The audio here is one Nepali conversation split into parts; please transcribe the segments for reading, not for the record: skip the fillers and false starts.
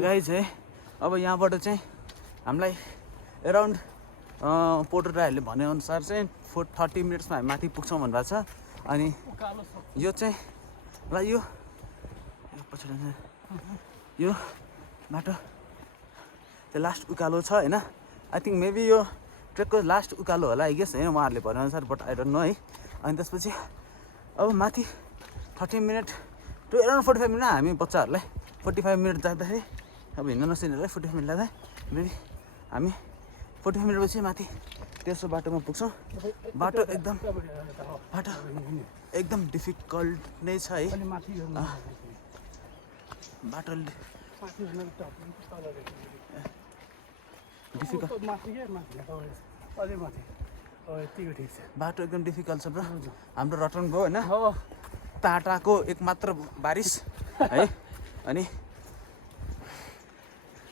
गाइज है अब यहाँबाट चाहिँ हामीलाई एराउन्ड पोर्टर ड्राइभरले भनेअनुसार चाहिँ 30 मिनट्समा हामी माथि पुग्छौँ भनिरहेको छ। अनि यो चाहिँ ल यो पछाडि यो बाटो त्यो लास्ट उकालो छ होइन। आई थिङ्क मेबी यो ट्रेकको लास्ट उकालो होला आई गेस होइन उहाँहरूले भनेअनुसार, बट आई डोन्ट नो है। अनि त्यसपछि अब माथि 30 मिनट टु एराउन्ड 45 मिनट हामी बच्चाहरूलाई 45 मिनट जाँदाखेरि अब हिँड्न नसिनेहरूलाई 45 मिनट लाग्दा मेबी हामी 45 मिनटपछि माथि तेस्रो बाटोमा पुग्छौँ। बाटो एकदम डिफिकल्ट नै छ है। बाटो बाटो एकदम डिफिकल्ट छ ब्रो। हाम्रो रटन गयो होइन टाटाको एकमात्र बारिस है। अनि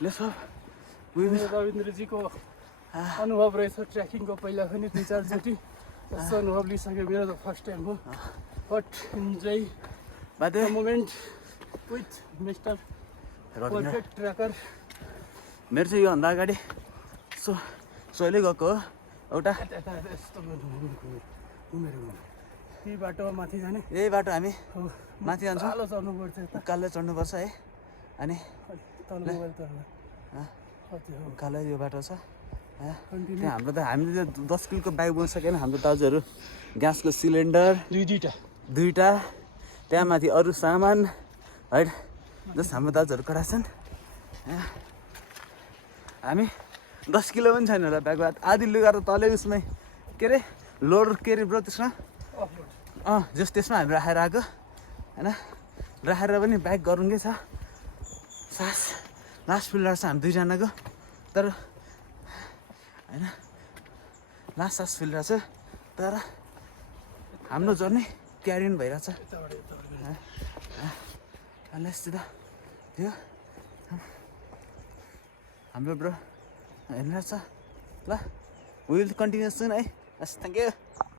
रविन्द्रजीको अनुभव रहेछ ट्रेकिङको, पहिला पनि 2-4 चोटि यस्तो अनुभव लिइसक्यो। मेरो त फर्स्ट टाइम हो, but enjoy the moment with mister perfect tracker. मेरो चाहिँ योभन्दा अगाडि सोहिले गएको हो एउटा यही बाटोमा माथि जाने, यही बाटो हामी माथि जान्छौँ। कालो चढ्नुपर्छ, उकालो चढ्नुपर्छ है। अनि उकालो यो बाटो छ त्यहाँ। हाम्रो त हामीले 10 किलोको ब्याग बोकिसकेन हाम्रो दाजुहरू। ग्यासको सिलिन्डर दुईवटा त्यहाँ माथि अरू सामान है जस हाम्रो दाजुहरू कडा छन्। हामी 10 किलो पनि छैन होला ब्यागमा। आधी लुगा त तलै उसमै के अरे लोड के अरे ब्रो त्यसमा जस त्यसमा हामी राखेर आएको होइन। राखेर पनि ब्याग गरुङ्गै छ। लास्ट फिल्डर छ हामी दुईजनाको, तर होइन लास्ट फिल्डर छ, तर हाम्रो जर्नी क्यारिन भइरहेछ। त्यो हाम्रो ब्रो हेर्नु छ ल। विल कन्टिन्यू सुन है। Thank you.